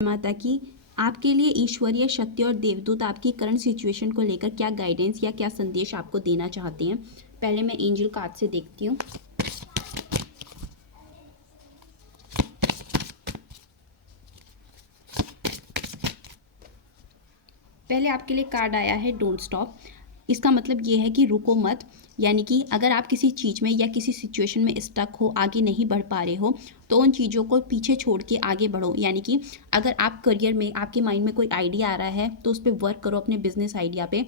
माता की आपके लिए ईश्वरीय शक्ति और देवदूत आपकी करंट सिचुएशन को लेकर क्या गाइडेंस या क्या संदेश आपको देना चाहते हैं। पहले मैं एंजल कार्ड से देखती हूँ। पहले आपके लिए कार्ड आया है डोंट स्टॉप। इसका मतलब ये है कि रुको मत, यानी कि अगर आप किसी चीज़ में या किसी सिचुएशन में स्टक हो, आगे नहीं बढ़ पा रहे हो, तो उन चीज़ों को पीछे छोड़ के आगे बढ़ो। यानी कि अगर आप करियर में, आपके माइंड में कोई आइडिया आ रहा है तो उस पर वर्क करो, अपने बिजनेस आइडिया पे।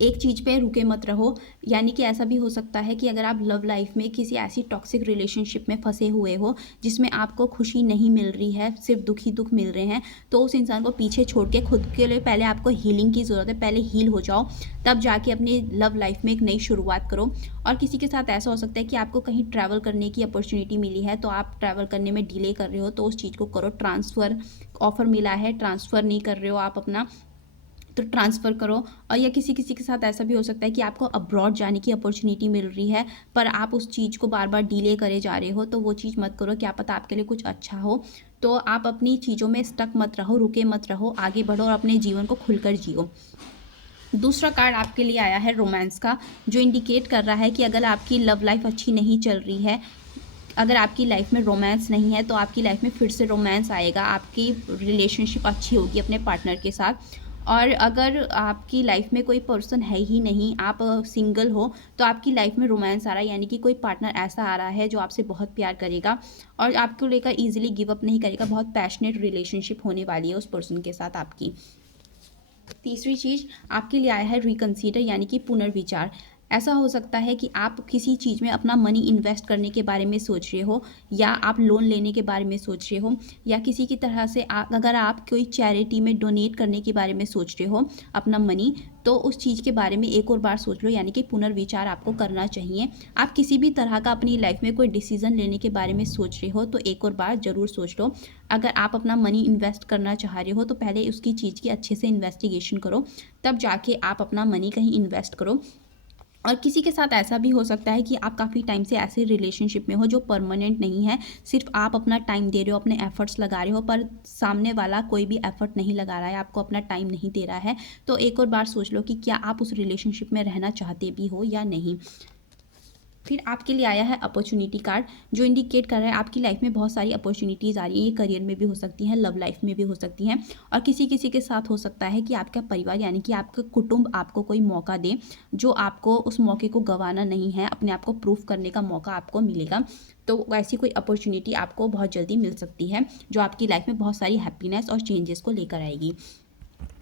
एक चीज़ पे रुके मत रहो। यानी कि ऐसा भी हो सकता है कि अगर आप लव लाइफ में किसी ऐसी टॉक्सिक रिलेशनशिप में फंसे हुए हो जिसमें आपको खुशी नहीं मिल रही है, सिर्फ दुख ही दुख मिल रहे हैं, तो उस इंसान को पीछे छोड़ के खुद के लिए पहले आपको हीलिंग की ज़रूरत है। पहले हील हो जाओ, तब जाके अपनी लव लाइफ में एक नई शुरुआत करो। और किसी के साथ ऐसा हो सकता है कि आपको कहीं ट्रैवल करने की अपॉर्चुनिटी मिली है, तो आप ट्रैवल करने में डिले कर रहे हो, तो उस चीज़ को करो। ट्रांसफ़र ऑफर मिला है, ट्रांसफ़र नहीं कर रहे हो आप अपना, तो ट्रांसफ़र करो। और या किसी किसी के साथ ऐसा भी हो सकता है कि आपको अब्रॉड जाने की अपॉर्चुनिटी मिल रही है, पर आप उस चीज़ को बार बार डिले करे जा रहे हो, तो वो चीज़ मत करो। क्या पता आपके लिए कुछ अच्छा हो। तो आप अपनी चीज़ों में स्टक मत रहो, रुके मत रहो, आगे बढ़ो और अपने जीवन को खुलकर जियो। दूसरा कार्ड आपके लिए आया है रोमांस का, जो इंडिकेट कर रहा है कि अगर आपकी लव लाइफ अच्छी नहीं चल रही है, अगर आपकी लाइफ में रोमांस नहीं है, तो आपकी लाइफ में फिर से रोमांस आएगा। आपकी रिलेशनशिप अच्छी होगी अपने पार्टनर के साथ। और अगर आपकी लाइफ में कोई पर्सन है ही नहीं, आप सिंगल हो, तो आपकी लाइफ में रोमांस आ रहा है। यानी कि कोई पार्टनर ऐसा आ रहा है जो आपसे बहुत प्यार करेगा और आपको लेकर ईजिली गिव अप नहीं करेगा। बहुत पैशनेट रिलेशनशिप होने वाली है उस पर्सन के साथ आपकी। तीसरी चीज़ आपके लिए आया है रिकंसीडर, यानी कि पुनर्विचार। ऐसा हो सकता है कि आप किसी चीज़ में अपना मनी इन्वेस्ट करने के बारे में सोच रहे हो, या आप लोन लेने के बारे में सोच रहे हो, या किसी की तरह से अगर आप कोई चैरिटी में डोनेट करने के बारे में सोच रहे हो अपना मनी, तो उस चीज़ के बारे में एक और बार सोच लो। यानी कि पुनर्विचार आपको करना चाहिए। आप किसी भी तरह का अपनी लाइफ में कोई डिसीज़न लेने के बारे में सोच रहे हो, तो एक और बार ज़रूर सोच लो। अगर आप अपना मनी इन्वेस्ट करना चाह रहे हो, तो पहले उसकी चीज़ की अच्छे से इन्वेस्टिगेशन करो, तब जाके आप अपना मनी कहीं इन्वेस्ट करो। और किसी के साथ ऐसा भी हो सकता है कि आप काफ़ी टाइम से ऐसे रिलेशनशिप में हो जो परमानेंट नहीं है, सिर्फ आप अपना टाइम दे रहे हो, अपने एफर्ट्स लगा रहे हो, पर सामने वाला कोई भी एफर्ट नहीं लगा रहा है, आपको अपना टाइम नहीं दे रहा है। तो एक और बार सोच लो कि क्या आप उस रिलेशनशिप में रहना चाहते भी हो या नहीं। फिर आपके लिए आया है अपॉर्चुनिटी कार्ड, जो इंडिकेट कर रहा है आपकी लाइफ में बहुत सारी अपॉर्चुनिटीज़ आ रही है। ये करियर में भी हो सकती हैं, लव लाइफ में भी हो सकती हैं, और किसी किसी के साथ हो सकता है कि आपका परिवार यानी कि आपका कुटुंब आपको कोई मौका दे, जो आपको उस मौके को गंवाना नहीं है, अपने आप को प्रूफ करने का मौका आपको मिलेगा। तो ऐसी कोई अपॉर्चुनिटी आपको बहुत जल्दी मिल सकती है, जो आपकी लाइफ में बहुत सारी हैप्पीनेस और चेंजेस को लेकर आएगी।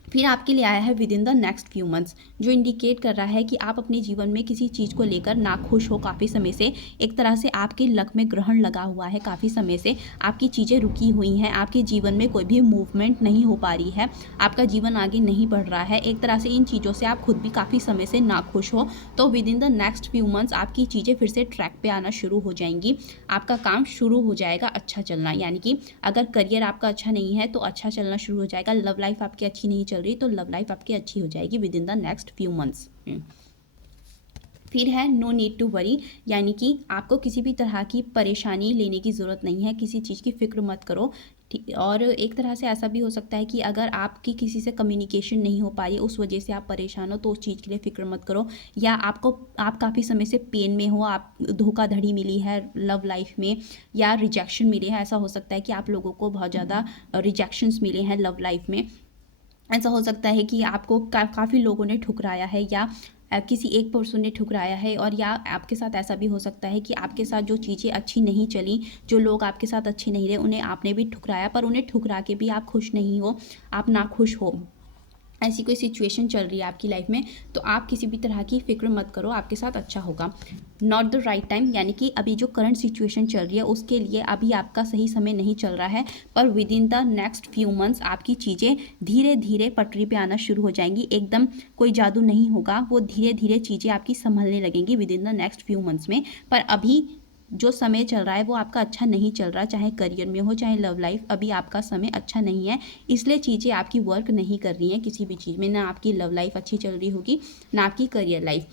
फिर आपके लिए आया है with in the next few months, जो इंडिकेट कर रहा है कि आप अपने जीवन में किसी चीज़ को लेकर नाखुश हो काफ़ी समय से। एक तरह से आपके लक में ग्रहण लगा हुआ है, काफ़ी समय से आपकी चीज़ें रुकी हुई हैं, आपके जीवन में कोई भी मूवमेंट नहीं हो पा रही है, आपका जीवन आगे नहीं बढ़ रहा है। एक तरह से इन चीज़ों से आप खुद भी काफ़ी समय से नाखुश हो। तो with in the next few months आपकी चीज़ें फिर से ट्रैक पे आना शुरू हो जाएंगी, आपका काम शुरू हो जाएगा अच्छा चलना। यानी कि अगर करियर आपका अच्छा नहीं है तो अच्छा चलना शुरू हो जाएगा। लव लाइफ आपकी अच्छी नहीं चल रही, तो लव लाइफ आपकी अच्छी हो जाएगी with in the next few months. फिर है नो नीड टू वरी, यानी कि आपको किसी भी तरह की परेशानी लेने की ज़रूरत नहीं है, किसी चीज़ की फ़िक्र मत करो। ठीक। और एक तरह से ऐसा भी हो सकता है कि अगर आपकी किसी से कम्युनिकेशन नहीं हो पा रही है, उस वजह से आप परेशान हो, तो उस चीज़ के लिए फ़िक्र मत करो। या आप काफ़ी समय से पेन में हो, आप धोखाधड़ी मिली है लव लाइफ में, या रिजेक्शन मिले हैं। ऐसा हो सकता है कि आप लोगों को बहुत ज़्यादा रिजेक्शंस मिले हैं लव लाइफ में। ऐसा हो सकता है कि आपको काफ़ी लोगों ने ठुकराया है, या किसी एक पर्सन ने ठुकराया है। और या आपके साथ ऐसा भी हो सकता है कि आपके साथ जो चीज़ें अच्छी नहीं चली, जो लोग आपके साथ अच्छे नहीं रहे, उन्हें आपने भी ठुकराया, पर उन्हें ठुकरा के भी आप खुश नहीं हो, आप नाखुश हो। ऐसी कोई सिचुएशन चल रही है आपकी लाइफ में, तो आप किसी भी तरह की फ़िक्र मत करो, आपके साथ अच्छा होगा। नॉट द राइट टाइम, यानी कि अभी जो करंट सिचुएशन चल रही है उसके लिए अभी आपका सही समय नहीं चल रहा है, पर with in the next few months आपकी चीज़ें धीरे धीरे पटरी पे आना शुरू हो जाएंगी। एकदम कोई जादू नहीं होगा, वो धीरे धीरे चीज़ें आपकी संभलने लगेंगी with in the next few months में। पर अभी जो समय चल रहा है वो आपका अच्छा नहीं चल रहा, चाहे करियर में हो चाहे लव लाइफ, अभी आपका समय अच्छा नहीं है, इसलिए चीज़ें आपकी वर्क नहीं कर रही हैं किसी भी चीज़ में। ना आपकी लव लाइफ अच्छी चल रही होगी, ना आपकी करियर लाइफ।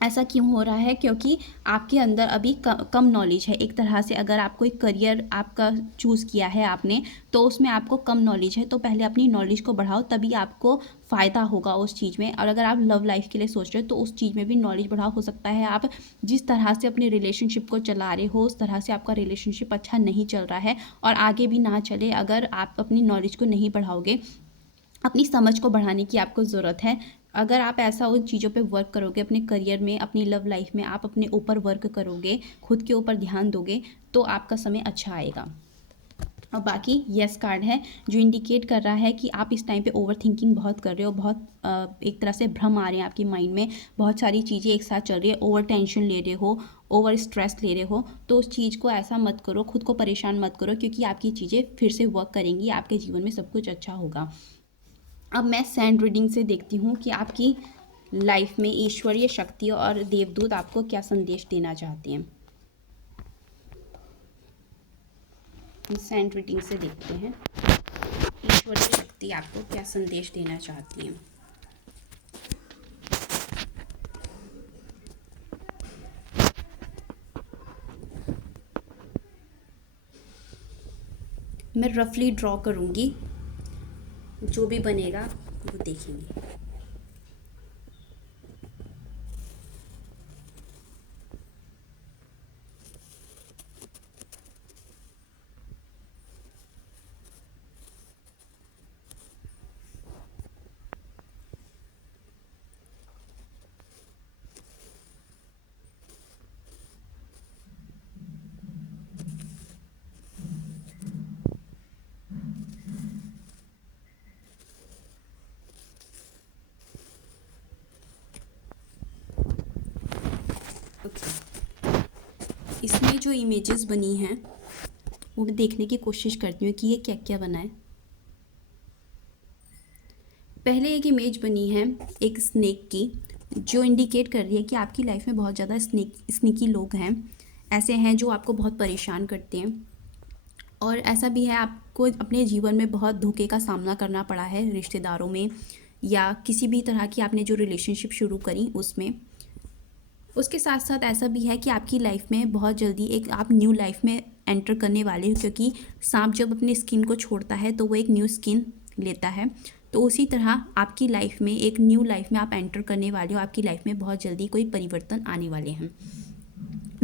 ऐसा क्यों हो रहा है? क्योंकि आपके अंदर अभी कम नॉलेज है। एक तरह से अगर आप कोई करियर आपका चूज़ किया है आपने, तो उसमें आपको कम नॉलेज है, तो पहले अपनी नॉलेज को बढ़ाओ, तभी आपको फ़ायदा होगा उस चीज़ में। और अगर आप लव लाइफ के लिए सोच रहे हो तो उस चीज़ में भी नॉलेज बढ़ाओ। हो सकता है आप जिस तरह से अपने रिलेशनशिप को चला रहे हो उस तरह से आपका रिलेशनशिप अच्छा नहीं चल रहा है और आगे भी ना चले, अगर आप अपनी नॉलेज को नहीं बढ़ाओगे। अपनी समझ को बढ़ाने की आपको ज़रूरत है। अगर आप ऐसा उन चीज़ों पे वर्क करोगे, अपने करियर में, अपनी लव लाइफ में आप अपने ऊपर वर्क करोगे, खुद के ऊपर ध्यान दोगे, तो आपका समय अच्छा आएगा। और बाकी यस कार्ड है जो इंडिकेट कर रहा है कि आप इस टाइम पे ओवर थिंकिंग बहुत कर रहे हो, बहुत एक तरह से भ्रम आ रहे हैं आपकी माइंड में, बहुत सारी चीज़ें एक साथ चल रही है, ओवर टेंशन ले रहे हो, ओवर स्ट्रेस ले रहे हो। तो उस चीज़ को ऐसा मत करो, खुद को परेशान मत करो, क्योंकि आपकी चीज़ें फिर से वर्क करेंगी, आपके जीवन में सब कुछ अच्छा होगा। अब मैं सैंड रीडिंग से देखती हूँ कि आपकी लाइफ में ईश्वरीय शक्ति और देवदूत आपको क्या संदेश देना चाहते हैं। सैंड रीडिंग से देखते हैं ईश्वरीय शक्ति आपको क्या संदेश देना चाहती है। मैं रफली ड्रॉ करूँगी, जो भी बनेगा वो देखेंगे। ओके, इसमें जो इमेजेस बनी हैं वो मैं देखने की कोशिश करती हूँ कि ये क्या क्या बना है। पहले एक इमेज बनी है एक स्नेक की, जो इंडिकेट कर रही है कि आपकी लाइफ में बहुत ज़्यादा स्नेकी लोग हैं, ऐसे हैं जो आपको बहुत परेशान करते हैं। और ऐसा भी है आपको अपने जीवन में बहुत धोखे का सामना करना पड़ा है, रिश्तेदारों में या किसी भी तरह की आपने जो रिलेशनशिप शुरू करी उसमें। उसके साथ साथ ऐसा भी है कि आपकी लाइफ में बहुत जल्दी एक आप न्यू लाइफ में एंटर करने वाले हो, क्योंकि सांप जब अपनी स्किन को छोड़ता है तो वो एक न्यू स्किन लेता है। तो उसी तरह आपकी लाइफ में एक न्यू लाइफ में आप एंटर करने वाले हो, आपकी लाइफ में बहुत जल्दी कोई परिवर्तन आने वाले हैं।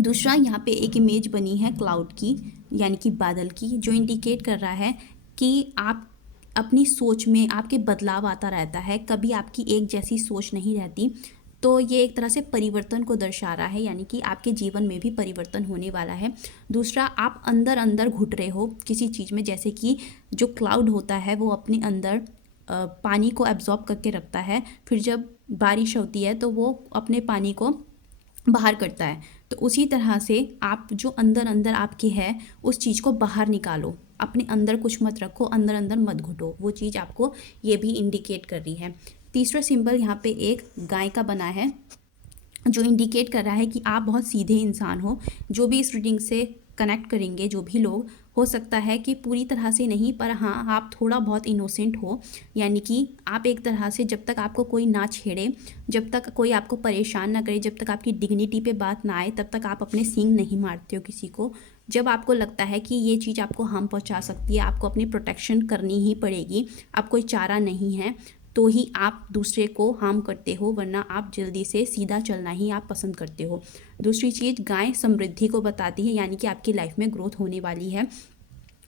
दूसरा, यहाँ पे एक इमेज बनी है क्लाउड की, यानी कि बादल की, जो इंडिकेट कर रहा है कि आप अपनी सोच में आपके बदलाव आता रहता है, कभी आपकी एक जैसी सोच नहीं रहती। तो ये एक तरह से परिवर्तन को दर्शा रहा है, यानी कि आपके जीवन में भी परिवर्तन होने वाला है। दूसरा, आप अंदर अंदर घुट रहे हो किसी चीज़ में, जैसे कि जो क्लाउड होता है वो अपने अंदर पानी को एब्जॉर्ब करके रखता है, फिर जब बारिश होती है तो वो अपने पानी को बाहर करता है। तो उसी तरह से आप जो अंदर अंदर आपकी है उस चीज़ को बाहर निकालो, अपने अंदर कुछ मत रखो, अंदर अंदर मत घुटो। वो चीज़ आपको ये भी इंडिकेट कर रही है। तीसरा सिंबल यहाँ पे एक गाय का बना है, जो इंडिकेट कर रहा है कि आप बहुत सीधे इंसान हो। जो भी इस रीडिंग से कनेक्ट करेंगे, जो भी लोग, हो सकता है कि पूरी तरह से नहीं, पर हाँ आप थोड़ा बहुत इनोसेंट हो, यानी कि आप एक तरह से जब तक आपको कोई ना छेड़े, जब तक कोई आपको परेशान ना करे, जब तक आपकी डिग्निटी पे बात ना आए, तब तक आप अपने सींग नहीं मारते हो किसी को। जब आपको लगता है कि ये चीज़ आपको हार्म पहुंचा सकती है, आपको अपनी प्रोटेक्शन करनी ही पड़ेगी, अब कोई चारा नहीं है, तो ही आप दूसरे को हार्म करते हो, वरना आप जल्दी से सीधा चलना ही आप पसंद करते हो। दूसरी चीज़, गाय समृद्धि को बताती है, यानी कि आपकी लाइफ में ग्रोथ होने वाली है,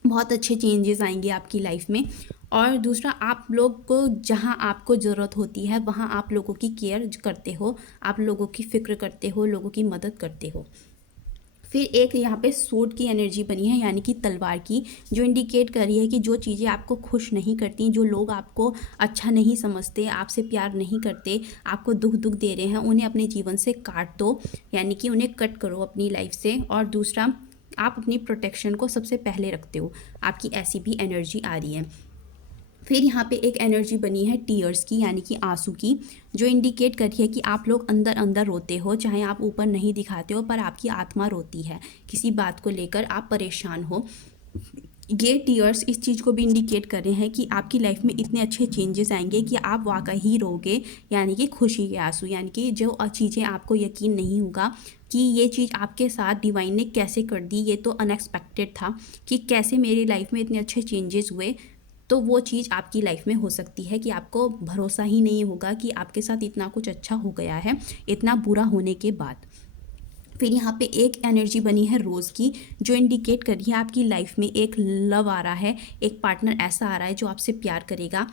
बहुत अच्छे चेंजेस आएंगे आपकी लाइफ में। और दूसरा, आप लोग को जहाँ आपको ज़रूरत होती है वहाँ आप लोगों की केयर करते हो, आप लोगों की फ़िक्र करते हो, लोगों की मदद करते हो। फिर एक यहाँ पे सूट की एनर्जी बनी है, यानी कि तलवार की, जो इंडिकेट कर रही है कि जो चीज़ें आपको खुश नहीं करती, जो लोग आपको अच्छा नहीं समझते, आपसे प्यार नहीं करते, आपको दुख दे रहे हैं, उन्हें अपने जीवन से काट दो, यानी कि उन्हें कट करो अपनी लाइफ से। और दूसरा, आप अपनी प्रोटेक्शन को सबसे पहले रखते हो, आपकी ऐसी भी एनर्जी आ रही है। फिर यहाँ पे एक एनर्जी बनी है टीयर्स की, यानी कि आंसू की, जो इंडिकेट कर रही है कि आप लोग अंदर अंदर रोते हो, चाहे आप ऊपर नहीं दिखाते हो, पर आपकी आत्मा रोती है, किसी बात को लेकर आप परेशान हो। ये टीयर्स इस चीज़ को भी इंडिकेट कर रहे हैं कि आपकी लाइफ में इतने अच्छे चेंजेस आएंगे कि आप वाकई ही रोगे, यानी कि खुशी के आंसू, यानी कि जो चीज़ें आपको यकीन नहीं होगा कि ये चीज़ आपके साथ डिवाइन ने कैसे कर दी, ये तो अनएक्सपेक्टेड था कि कैसे मेरी लाइफ में इतने अच्छे चेंजेस हुए। तो वो चीज़ आपकी लाइफ में हो सकती है कि आपको भरोसा ही नहीं होगा कि आपके साथ इतना कुछ अच्छा हो गया है इतना बुरा होने के बाद। फिर यहाँ पे एक एनर्जी बनी है रोज़ की, जो इंडिकेट कर रही है आपकी लाइफ में एक लव आ रहा है, एक पार्टनर ऐसा आ रहा है जो आपसे प्यार करेगा।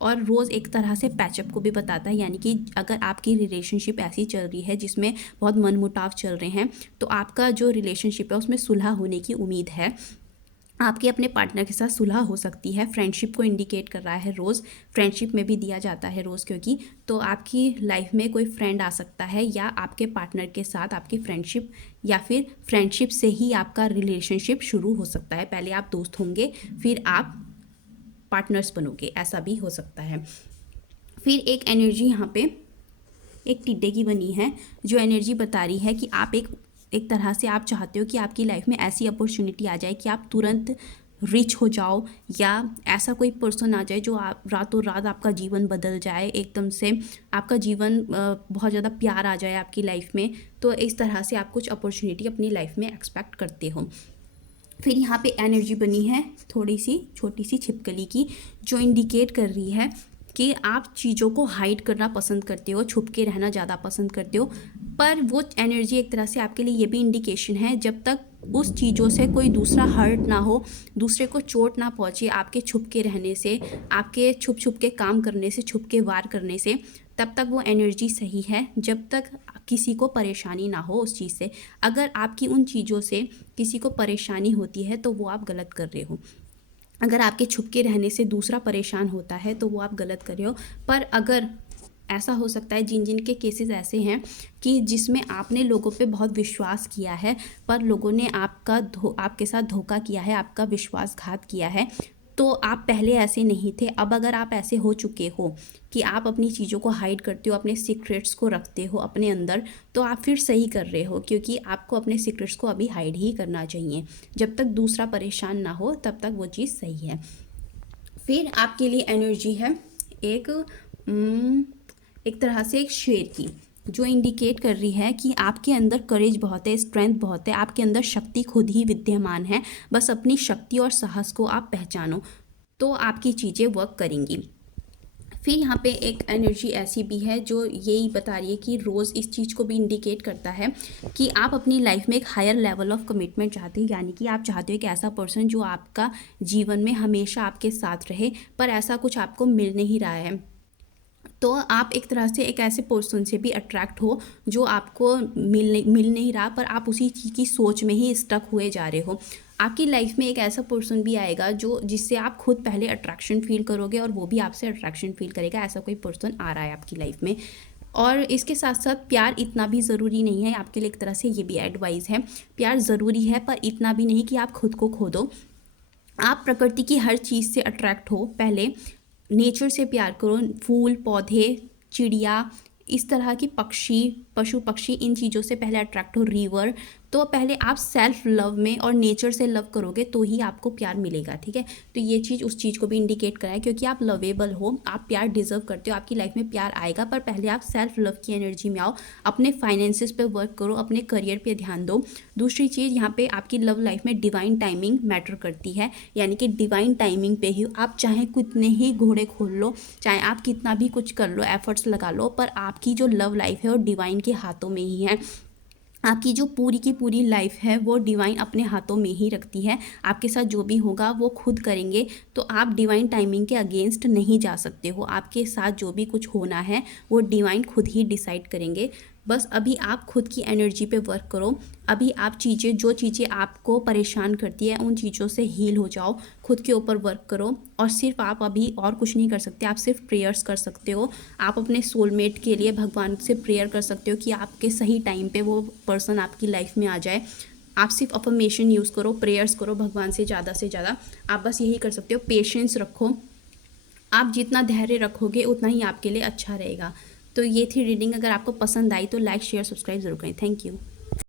और रोज़ एक तरह से पैचअप को भी बताता है, यानी कि अगर आपकी रिलेशनशिप ऐसी चल रही है जिसमें बहुत मनमुटाव चल रहे हैं, तो आपका जो रिलेशनशिप है उसमें सुलह होने की उम्मीद है। आपके अपने पार्टनर के साथ सुलह हो सकती है। फ्रेंडशिप को इंडिकेट कर रहा है रोज़, फ्रेंडशिप में भी दिया जाता है रोज़, क्योंकि तो आपकी लाइफ में कोई फ्रेंड आ सकता है या आपके पार्टनर के साथ आपकी फ्रेंडशिप, या फिर फ्रेंडशिप से ही आपका रिलेशनशिप शुरू हो सकता है। पहले आप दोस्त होंगे, फिर आप पार्टनर्स बनोगे, ऐसा भी हो सकता है। फिर एक एनर्जी यहाँ पे एक टिड्डे की बनी है, जो एनर्जी बता रही है कि आप एक तरह से आप चाहते हो कि आपकी लाइफ में ऐसी अपॉर्चुनिटी आ जाए कि आप तुरंत रिच हो जाओ, या ऐसा कोई पर्सन आ जाए जो आप रातों रात आपका जीवन बदल जाए, एकदम से आपका जीवन बहुत ज़्यादा प्यार आ जाए आपकी लाइफ में। तो इस तरह से आप कुछ अपॉर्चुनिटी अपनी लाइफ में एक्सपेक्ट करते हो। फिर यहाँ पे एनर्जी बनी है थोड़ी सी छोटी सी छिपकली की, जो इंडिकेट कर रही है कि आप चीज़ों को हाइड करना पसंद करते हो, छुप के रहना ज़्यादा पसंद करते हो। पर वो एनर्जी एक तरह से आपके लिए ये भी इंडिकेशन है, जब तक उस चीज़ों से कोई दूसरा हर्ट ना हो, दूसरे को चोट ना पहुँचे आपके छुप के रहने से, आपके छुप छुप के काम करने से, छुप के वार करने से, तब तक वो एनर्जी सही है। जब तक किसी को परेशानी ना हो उस चीज़ से, अगर आपकी उन चीज़ों से किसी को परेशानी होती है तो वो आप गलत कर रहे हो। अगर आपके छुपके रहने से दूसरा परेशान होता है तो वो आप गलत कर रहे हो। पर अगर ऐसा हो सकता है, जिन जिन के केसेस ऐसे हैं कि जिसमें आपने लोगों पे बहुत विश्वास किया है, पर लोगों ने आपके साथ धोखा किया है, आपका विश्वासघात किया है, तो आप पहले ऐसे नहीं थे। अब अगर आप ऐसे हो चुके हो कि आप अपनी चीज़ों को हाइड करते हो, अपने सीक्रेट्स को रखते हो अपने अंदर, तो आप फिर सही कर रहे हो, क्योंकि आपको अपने सीक्रेट्स को अभी हाइड ही करना चाहिए। जब तक दूसरा परेशान ना हो तब तक वो चीज़ सही है। फिर आपके लिए एनर्जी है एक तरह से एक शेर की, जो इंडिकेट कर रही है कि आपके अंदर करेज बहुत है, स्ट्रेंथ बहुत है, आपके अंदर शक्ति खुद ही विद्यमान है। बस अपनी शक्ति और साहस को आप पहचानो तो आपकी चीज़ें वर्क करेंगी। फिर यहाँ पे एक एनर्जी ऐसी भी है जो यही बता रही है कि रोज़ इस चीज़ को भी इंडिकेट करता है कि आप अपनी लाइफ में एक हायर लेवल ऑफ कमिटमेंट चाहते हैं, यानी कि आप चाहते हो कि ऐसा पर्सन जो आपका जीवन में हमेशा आपके साथ रहे, पर ऐसा कुछ आपको मिल नहीं रहा है। तो आप एक तरह से एक ऐसे पर्सन से भी अट्रैक्ट हो जो आपको मिल नहीं रहा, पर आप उसी चीज़ की सोच में ही स्टक हुए जा रहे हो। आपकी लाइफ में एक ऐसा पर्सन भी आएगा जो जिससे आप खुद पहले अट्रैक्शन फील करोगे और वो भी आपसे अट्रैक्शन फील करेगा। ऐसा कोई पर्सन आ रहा है आपकी लाइफ में। और इसके साथ साथ प्यार इतना भी ज़रूरी नहीं है आपके लिए, एक तरह से ये भी एडवाइस है। प्यार ज़रूरी है पर इतना भी नहीं कि आप खुद को खो दो। आप प्रकृति की हर चीज़ से अट्रैक्ट हो, पहले नेचर से प्यार करो, फूल पौधे चिड़िया, इस तरह की पक्षी पशु पक्षी, इन चीज़ों से पहले अट्रैक्ट हो, रिवर। तो पहले आप सेल्फ लव में और नेचर से लव करोगे तो ही आपको प्यार मिलेगा, ठीक है। तो ये चीज़ उस चीज़ को भी इंडिकेट कराए, क्योंकि आप लवेबल हो, आप प्यार डिजर्व करते हो, आपकी लाइफ में प्यार आएगा, पर पहले आप सेल्फ लव की एनर्जी में आओ। अपने फाइनेंसिस पे वर्क करो, अपने करियर पे ध्यान दो। दूसरी चीज़ यहाँ पे आपकी लव लाइफ में डिवाइन टाइमिंग मैटर करती है, यानी कि डिवाइन टाइमिंग पे ही आप चाहे कितने ही घोड़े खोल लो, चाहे आप कितना भी कुछ कर लो, एफर्ट्स लगा लो, पर आपकी जो लव लाइफ है वो डिवाइन के हाथों में ही है। आपकी जो पूरी की पूरी लाइफ है वो डिवाइन अपने हाथों में ही रखती है। आपके साथ जो भी होगा वो खुद करेंगे, तो आप डिवाइन टाइमिंग के अगेंस्ट नहीं जा सकते हो। आपके साथ जो भी कुछ होना है वो डिवाइन खुद ही डिसाइड करेंगे। बस अभी आप खुद की एनर्जी पे वर्क करो। अभी आप जो चीज़ें आपको परेशान करती है उन चीज़ों से हील हो जाओ, खुद के ऊपर वर्क करो। और सिर्फ आप अभी और कुछ नहीं कर सकते, आप सिर्फ प्रेयर्स कर सकते हो। आप अपने सोलमेट के लिए भगवान से प्रेयर कर सकते हो कि आपके सही टाइम पे वो पर्सन आपकी लाइफ में आ जाए। आप सिर्फ अफर्मेशन यूज़ करो, प्रेयर्स करो भगवान से ज़्यादा। आप बस यही कर सकते हो। पेशेंस रखो, आप जितना धैर्य रखोगे उतना ही आपके लिए अच्छा रहेगा। तो ये थी रीडिंग। अगर आपको पसंद आई तो लाइक शेयर सब्सक्राइब ज़रूर करें। Thank you.